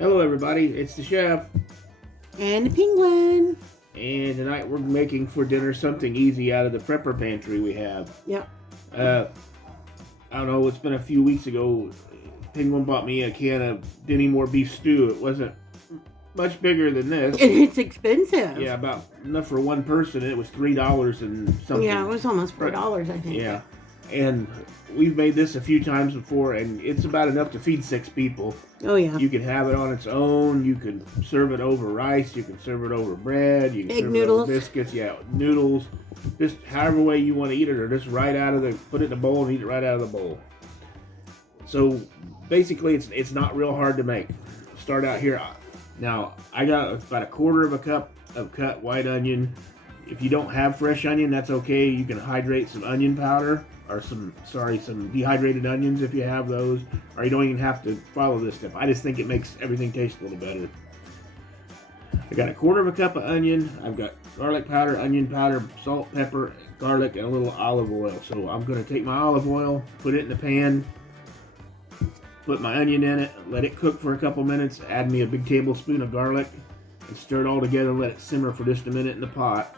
Hello everybody, it's the chef. And the penguin. And tonight we're making for dinner something easy out of the prepper pantry we have. Yep. I don't know, it's been a few weeks ago. Penguin bought me a can of Dinty more beef stew. It wasn't much bigger than this. It's expensive. Yeah, about enough for one person. It was $3 and something. Yeah, it was almost $4, I think. Yeah. And we've made this a few times before, and it's about enough to feed 6 people. Oh, yeah. You can have it on its own. You can serve it over rice. You can serve it over bread. You can Egg serve noodles. it over biscuits. Yeah, noodles. Just however way you want to eat it, or just right out of the, put it in a bowl and eat it right out of the bowl. So basically, it's not real hard to make. Start out here. Now, I got about a quarter of a cup of cut white onion. If you don't have fresh onion, that's okay. You can hydrate some onion powder. Or some dehydrated onions if you have those, or you don't even have to follow this step. I just think it makes everything taste a little better. I got a quarter of a cup of onion. I've got garlic powder, onion powder, salt, pepper, garlic, and a little olive oil. So I'm going to take my olive oil, put it in the pan, put my onion in it, let it cook for a couple minutes, add me a big tablespoon of garlic, and stir it all together and let it simmer for just a minute in the pot.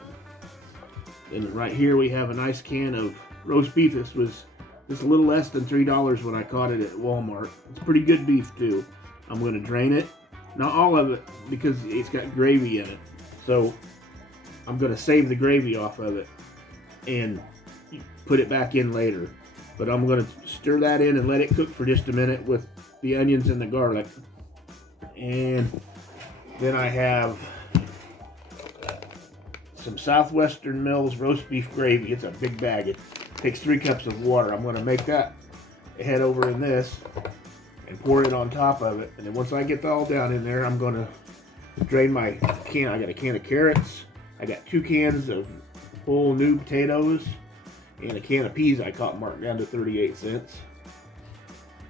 Then right here we have a nice can of roast beef. This was just a little less than $3 when I caught it at Walmart. It's pretty good beef too. I'm going to drain it. Not all of it because it's got gravy in it. So I'm going to save the gravy off of it and put it back in later. But I'm going to stir that in and let it cook for just a minute with the onions and the garlic. And then I have some Southwestern Mills roast beef gravy. It's a big bag. It takes 3 cups of water. I'm going to make that head over in this and pour it on top of it. And then once I get it all down in there, I'm going to drain my can. I got a can of carrots. I got 2 cans of whole new potatoes and a can of peas I caught marked down to 38 cents.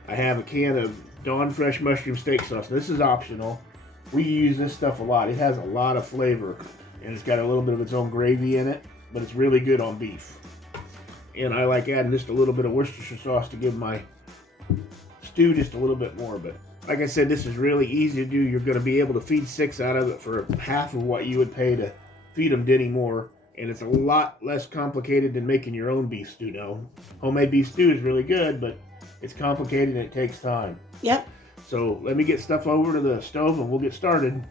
I have a can of Dawn Fresh mushroom steak sauce. This is optional. We use this stuff a lot. It has a lot of flavor and it's got a little bit of its own gravy in it, but it's really good on beef. And I like adding just a little bit of Worcestershire sauce to give my stew just a little bit more. But like I said, this is really easy to do. You're going to be able to feed 6 out of it for half of what you would pay to feed them Dinty more. And it's a lot less complicated than making your own beef stew now. Homemade beef stew is really good, but it's complicated and it takes time. Yep. So let me get stuff over to the stove and we'll get started.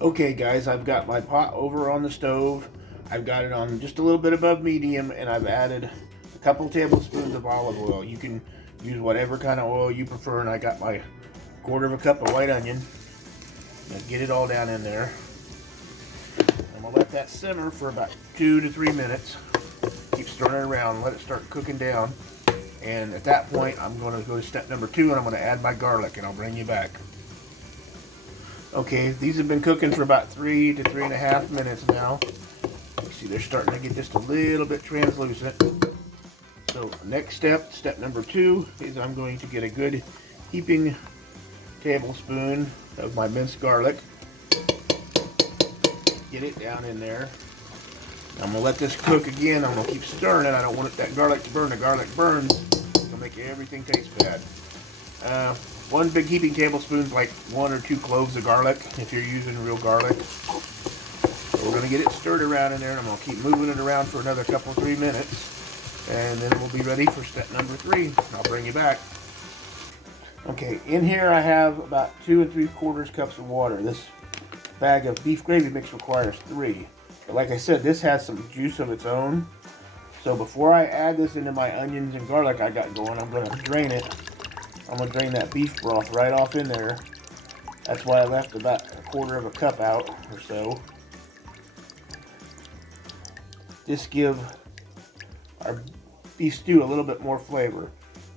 Okay guys, I've got my pot over on the stove. I've got it on just a little bit above medium, and I've added a couple tablespoons of olive oil. You can use whatever kind of oil you prefer, and I got my quarter of a cup of white onion. Now get it all down in there. I'm going to let that simmer for about 2 to 3 minutes. Keep stirring it around, let it start cooking down. And at that point, I'm going to go to step number 2, and I'm going to add my garlic, and I'll bring you back. Okay, these have been cooking for about 3 to 3.5 minutes now. You see they're starting to get just a little bit translucent. So next step number 2, is I'm going to get a good heaping tablespoon of my minced garlic. Get it down in there. I'm going to let this cook again. I'm going to keep stirring it. I don't want that garlic to burn. The garlic burns. It'll make everything taste bad. 1 big heaping tablespoon is like 1 or 2 cloves of garlic if you're using real garlic. So we're going to get it stirred around in there, and I'm going to keep moving it around for another couple 3 minutes, and then we'll be ready for step number 3. I'll bring you back. Okay, in here I have about 2 3/4 cups of water. This bag of beef gravy mix requires 3. But like I said, this has some juice of its own. So before I add this into my onions and garlic I got going, I'm going to drain it. I'm going to drain that beef broth right off in there. That's why I left about a quarter of a cup out or so. Just give our beef stew a little bit more flavor.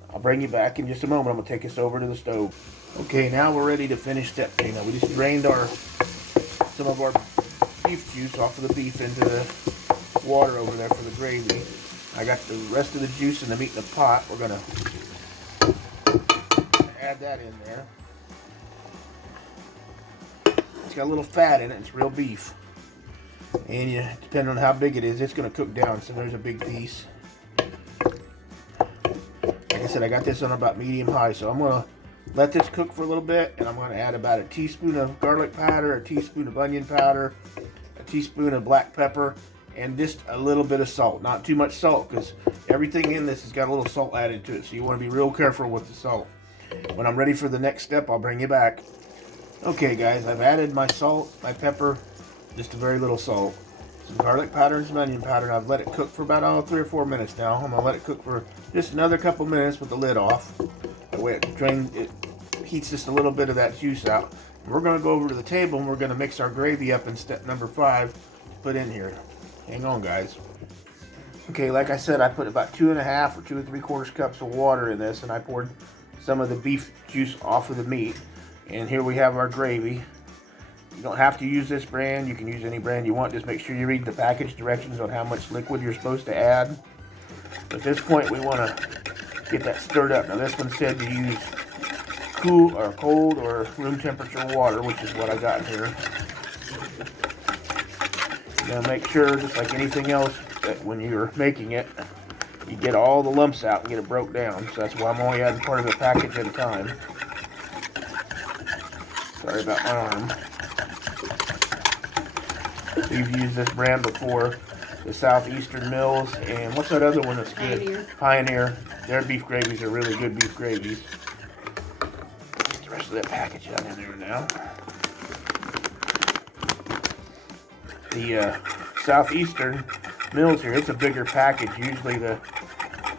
I'll bring you back in just a moment. I'm going to take us over to the stove. Okay, now we're ready to finish step 3. Now we just drained some of our beef juice off of the beef into the water over there for the gravy. I got the rest of the juice and the meat in the pot. We're going to add that in there. It's got a little fat in it. It's real beef. And depending on how big it is, it's going to cook down. So there's a big piece. Like I said, I got this on about medium high. So I'm going to let this cook for a little bit, and I'm going to add about a teaspoon of garlic powder, a teaspoon of onion powder, a teaspoon of black pepper, and just a little bit of salt. Not too much salt, because everything in this has got a little salt added to it, so you want to be real careful with the salt. When I'm ready for the next step, I'll bring you back. Okay guys, I've added my salt, my pepper, just a very little salt, some garlic powder and some onion powder, and I've let it cook for about 3 or 4 minutes now. I'm going to let it cook for just another couple minutes with the lid off. That way it heats just a little bit of that juice out. And we're going to go over to the table and we're going to mix our gravy up in step number 5 to put in here. Hang on guys. Okay, like I said, I put about 2½ or 2 3/4 cups of water in this, and I poured some of the beef juice off of the meat. And here we have our gravy. You don't have to use this brand. You can use any brand you want. Just make sure you read the package directions on how much liquid you're supposed to add. At this point, we want to get that stirred up. Now this one said to use cool or cold or room temperature water, which is what I got here. Now make sure, just like anything else, that when you're making it, you get all the lumps out and get it broke down. So that's why I'm only adding part of the package at a time. Sorry about my arm. We've used this brand before, the Southeastern Mills, and what's that other one that's good? Pioneer. Their beef gravies are really good beef gravies. Get the rest of that package out in there now. The Southeastern Mills here, it's a bigger package. Usually the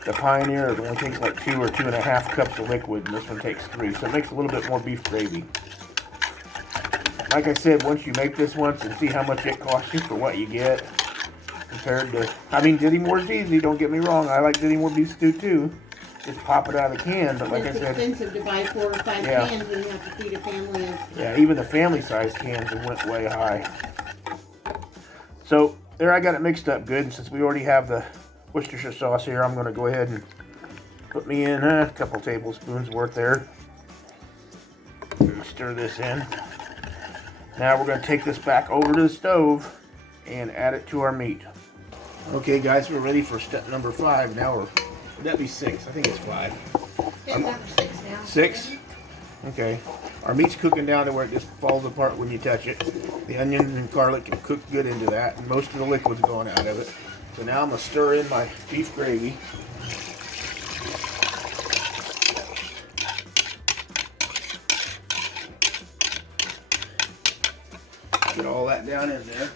Pioneer only takes like 2 or 2½ cups of liquid, and this one takes 3, so it makes a little bit more beef gravy. Like I said, once you make this once and see how much it costs you for what you get, compared to, I mean, Dinty Moore's easy, don't get me wrong, I like Dinty Moore beef stew too. Just pop it out of the can, but like I said, it's expensive to buy 4 or 5 cans when you have to feed a family of... Yeah, even the family-sized cans went way high. So, there I got it mixed up good, and since we already have the Worcestershire sauce here, I'm going to go ahead and put me in a couple tablespoons worth there. Stir this in. Now we're going to take this back over to the stove and add it to our meat. Okay guys, we're ready for step number 5. Now would that be 6? I think it's 5. Step number 6 now. 6? Okay. Our meat's cooking down to where it just falls apart when you touch it. The onions and garlic can cook good into that, and most of the liquid's going out of it. So now I'm going to stir in my beef gravy. Get all that down in there.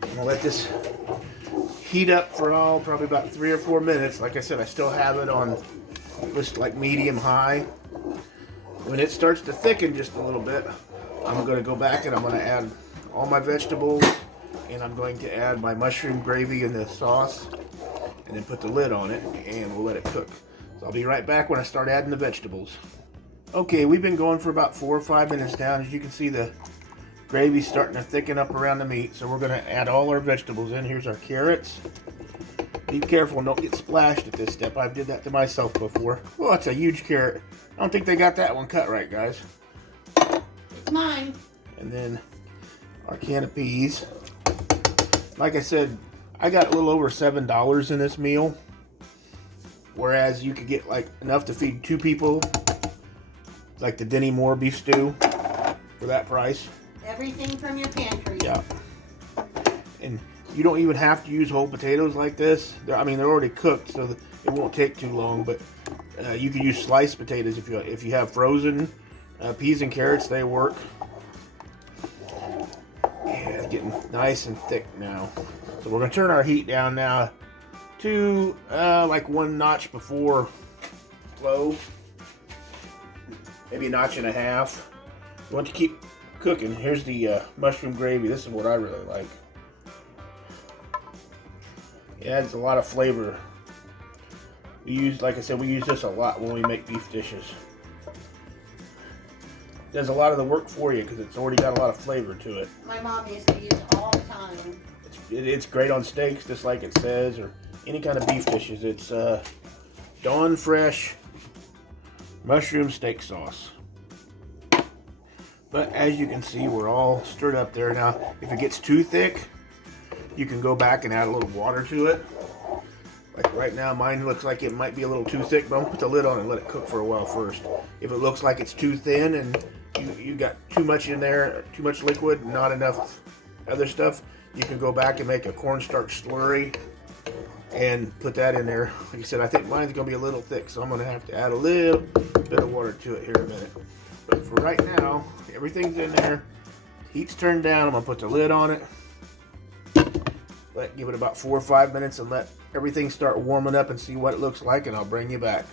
I'm gonna let this heat up for probably about 3 or 4 minutes. Like I said, I still have it on just like medium high. When it starts to thicken just a little bit, I'm gonna go back and I'm gonna add all my vegetables, and I'm going to add my mushroom gravy in the sauce, and then put the lid on it, and we'll let it cook. So I'll be right back when I start adding the vegetables. Okay, we've been going for about 4 or 5 minutes now. As you can see, the gravy's starting to thicken up around the meat, so we're going to add all our vegetables in. Here's our carrots. Be careful and don't get splashed at this step. I did that to myself before. Oh, that's a huge carrot. I don't think they got that one cut right, guys. It's mine. And then our can of peas. Like I said, I got a little over $7 in this meal, whereas you could get like enough to feed 2 people, like the Dinty Moore beef stew, for that price. Everything from your pantry. Yeah. And you don't even have to use whole potatoes like this. I mean, they're already cooked, so it won't take too long. But you can use sliced potatoes if you have frozen peas and carrots. They work. Yeah, it's getting nice and thick now. So we're gonna turn our heat down now to like 1 notch before low. Maybe a notch and a half. You want to keep cooking. Here's the mushroom gravy. This is what I really like. It adds a lot of flavor. Like I said, we use this a lot when we make beef dishes. It does a lot of the work for you because it's already got a lot of flavor to it. My mom used to use it all the time. It's great on steaks, just like it says, or any kind of beef dishes. It's Dawn Fresh mushroom steak sauce. But as you can see, we're all stirred up there. Now, if it gets too thick, you can go back and add a little water to it. Like right now, mine looks like it might be a little too thick, but I'm gonna put the lid on and let it cook for a while first. If it looks like it's too thin and you got too much in there, too much liquid, not enough other stuff, you can go back and make a cornstarch slurry and put that in there. Like I said, I think mine's gonna be a little thick, so I'm gonna have to add a little bit of water to it here in a minute. But for right now, everything's in there. Heat's turned down. I'm gonna put the lid on it. Give it about 4 or 5 minutes and let everything start warming up and see what it looks like, and I'll bring you back.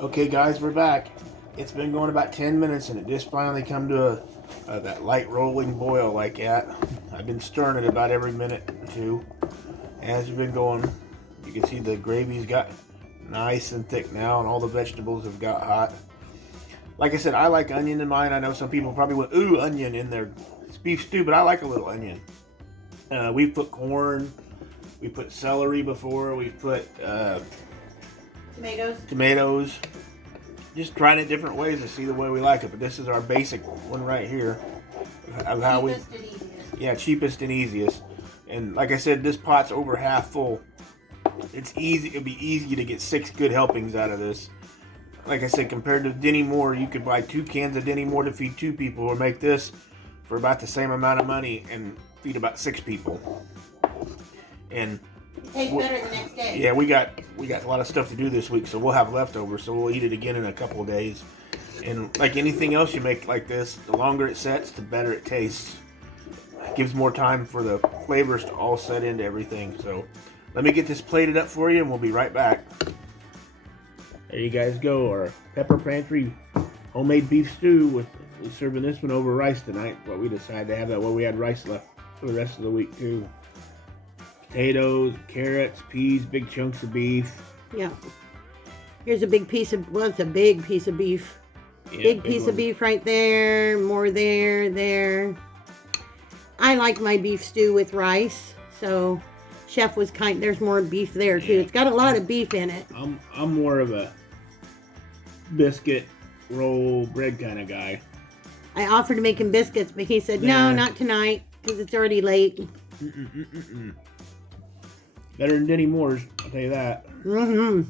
Okay guys, we're back. It's been going about 10 minutes and it just finally come to that light rolling boil like that. I've been stirring it about every minute or two. As we've been going, you can see the gravy's got nice and thick now and all the vegetables have got hot. Like I said, I like onion in mine. I know some people probably went, ooh, onion in their beef stew, but I like a little onion. We've put corn, we put celery before, we've put tomatoes. Just trying it different ways to see the way we like it. But this is our basic one right here of how cheapest and easiest. Yeah, cheapest and easiest. And like I said, this pot's over half full. It's easy. It'd be easy to get 6 good helpings out of this. Like I said, compared to Dinty Moore, you could buy 2 cans of Dinty Moore to feed 2 people, or make this for about the same amount of money and feed about 6 people. And it tastes better the next day. Yeah, we got a lot of stuff to do this week, so we'll have leftovers, so we'll eat it again in a couple of days. And like anything else you make like this, the longer it sets, the better it tastes. It gives more time for the flavors to all set into everything. So let me get this plated up for you and we'll be right back. There you guys go, our Pepper Pantry homemade beef stew. We're serving this one over rice tonight, but we decided to have that while we had rice left for the rest of the week too. Potatoes, carrots, peas, big chunks of beef. Yeah. Here's a big piece of, well, it's a big piece of beef. Yeah, big piece of beef right there. More there. I like my beef stew with rice, so Chef was there's more beef there too. It's got a lot of beef in it. I'm more of a biscuit, roll, bread kind of guy. I offered to make him biscuits, but he said, no, not tonight, because it's already late. Better than Dinty Moore's, I'll tell you that. That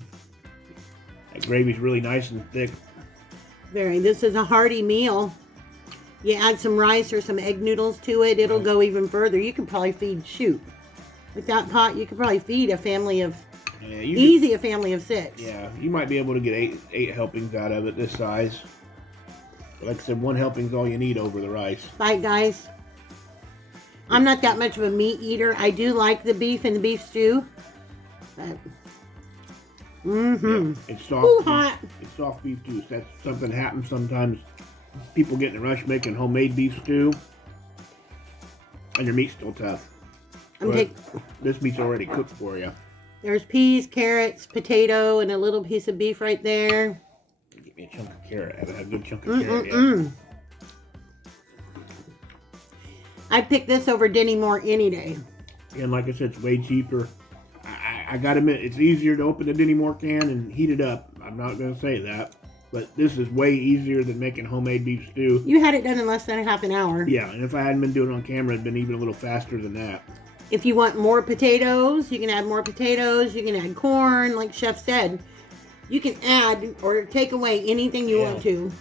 gravy's really nice and thick. This is a hearty meal. You add some rice or some egg noodles to it, it'll go even further. You can probably feed, with that pot, you could probably feed a family of, a family of 6. Yeah, you might be able to get 8 helpings out of it this size. But like I said, 1 helping's all you need over the rice. Bye, guys. I'm not that much of a meat eater. I do like the beef and the beef stew. But, yeah, it's soft. Ooh, hot. It's soft beef too. That's something happens sometimes. People get in a rush making homemade beef stew, and your meat's still tough. This meat's already cooked for you. There's peas, carrots, potato, and a little piece of beef right there. Give me a chunk of carrot. I haven't had a good chunk of carrot yet. I pick this over Dinty Moore any day. And like I said, it's way cheaper. I gotta admit, it's easier to open the Dinty Moore can and heat it up. I'm not gonna say that, but this is way easier than making homemade beef stew. You had it done in less than a half an hour. Yeah, and if I hadn't been doing it on camera, it'd been even a little faster than that. If you want more potatoes, you can add more potatoes. You can add corn, like Chef said. You can add or take away anything you want to.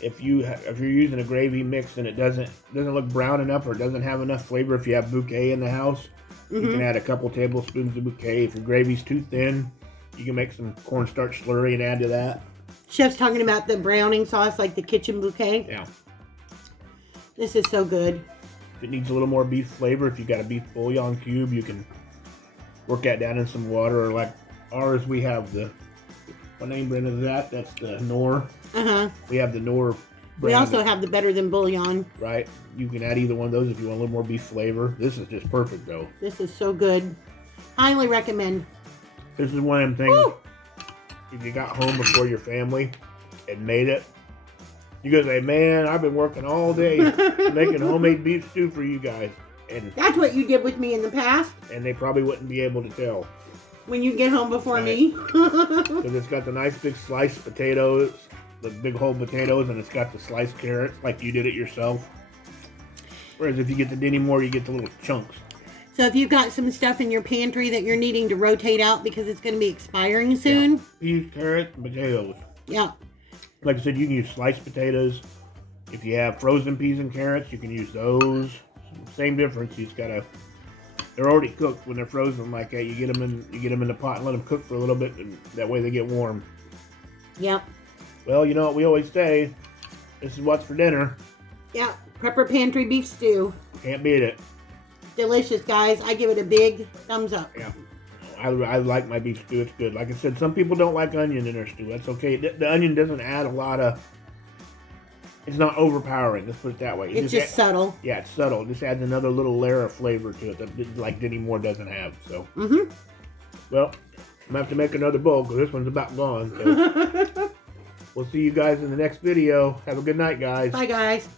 If you're using a gravy mix and it doesn't look brown enough or doesn't have enough flavor, if you have bouquet in the house, you can add a couple tablespoons of bouquet. If your gravy's too thin, you can make some cornstarch slurry and add to that. Chef's talking about the browning sauce, like the kitchen bouquet. Yeah. This is so good. If it needs a little more beef flavor, if you got a beef bouillon cube, you can work that down in some water. Or like ours, we have what name brand is that? That's the Knorr. We have the Knorr brand. We also have the Better Than Bouillon. Right. You can add either one of those if you want a little more beef flavor. This is just perfect, though. This is so good. Highly recommend. This is one of them things. Woo! If you got home before your family and made it, you go say, man, I've been working all day making homemade beef stew for you guys. And that's what you did with me in the past. And they probably wouldn't be able to tell. When you get home before me. Because it's got the nice big sliced potatoes, the big whole potatoes, and it's got the sliced carrots like you did it yourself. Whereas if you get the Dinty Moore, you get the little chunks. So if you've got some stuff in your pantry that you're needing to rotate out because it's going to be expiring soon. Yeah. Peas, carrots, and potatoes. Yeah. Like I said, you can use sliced potatoes. If you have frozen peas and carrots, you can use those. Same difference. You just gotta. They're already cooked when they're frozen like that. You get them in the pot and let them cook for a little bit, and that way they get warm. Yep. Well, you know what we always say. This is what's for dinner. Yeah. Prepper Pantry beef stew. Can't beat it. Delicious, guys. I give it a big thumbs up. Yeah. I like my beef stew. It's good. Like I said, some people don't like onion in their stew. That's okay. The onion doesn't add a lot of. It's not overpowering. Let's put it that way. It's just subtle. Yeah, it's subtle. It just adds another little layer of flavor to it that like Dinty Moore doesn't have. So. Well, I'm gonna have to make another bowl because this one's about gone. So. We'll see you guys in the next video. Have a good night, guys. Bye, guys.